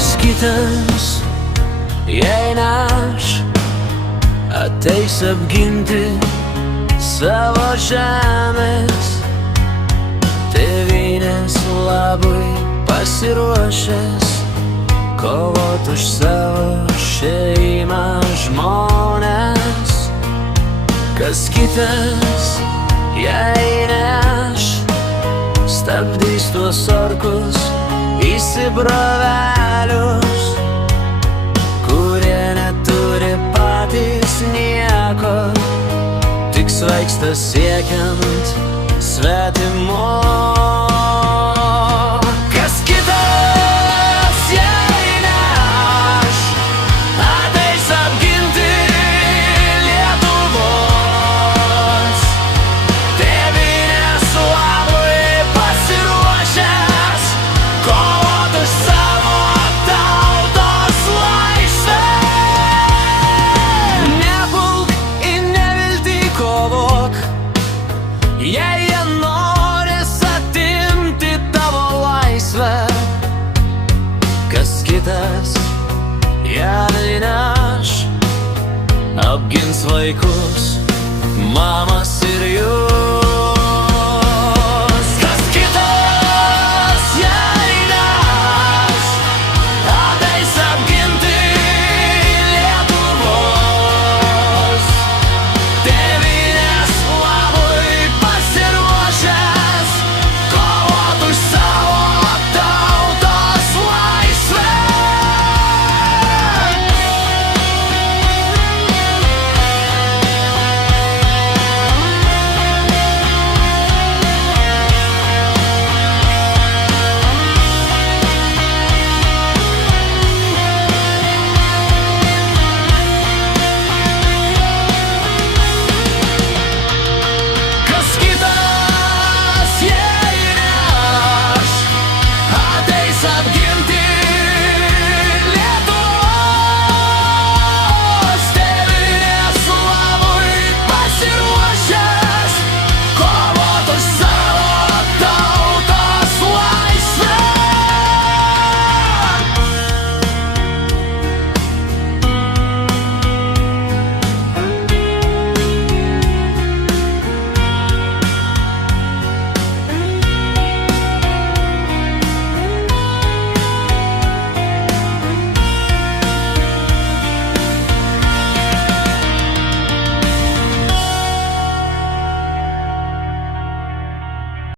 Kas kitas, jei ne aš, ateis apginti savo žemės, tėvynės labui pasiruošęs, kovot už savo šeimą žmones. Kas kitas, jei ne aš, stabdys tuos orkus įsibrovelius, kurie neturi patys nieko, tik svaigsta siekiant svetimo. Kas kitas, jei ne aš, ateis apginti Lietuvos, tėvynės labui pasiruošęs, kovot už savo tautos laisvę. Nepulk į neviltį, kovok, jei jie noris atimti tavo laisvę. Kas kitas, jei ne aš, apgins vaikus, mamas ir